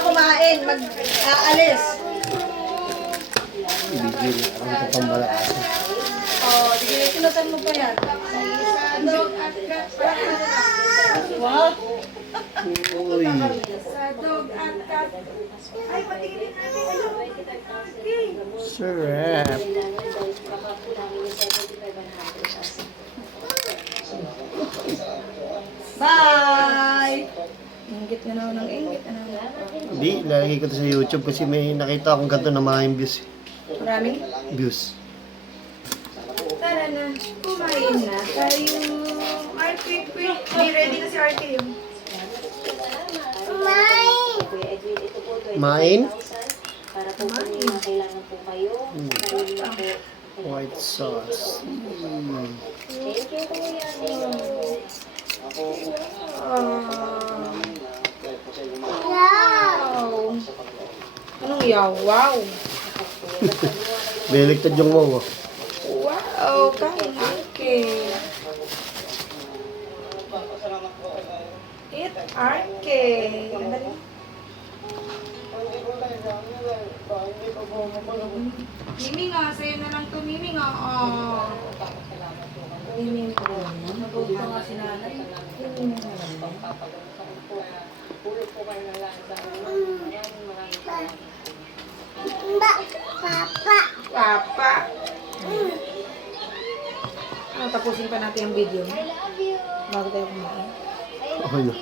kumain, mag-aalis. Bigil, ang kapambalakas. Oh, sige, sinutan mo pa yan. Dog at cat. Wow. Uy. Sa dog at cat. Ay, patingin natin. Okay. Sarap. Bye! Inggit na naman ng inggit. Hindi, lalagay ko to sa YouTube kasi may nakita akong ganito na maraming views. Maraming? Views. Tara na, kumain na tayo. Ay, quick. Di ready na si RK yung. Main? Para po kung may kailangan po kayo. White sauce. Thank you, Kuya. Wow! Anong yaw? Wow! Beliktad yung mo. Wow! Kain RK. Eat RK. Ang dali. Mimi nga, sa'yo na lang to, Mimi nga. Oh. Mimi po. Nagusto nga si nanay. Mimi nga. Papa. Tapusin pa natin yung video. Bago tayo kumain. Okay na.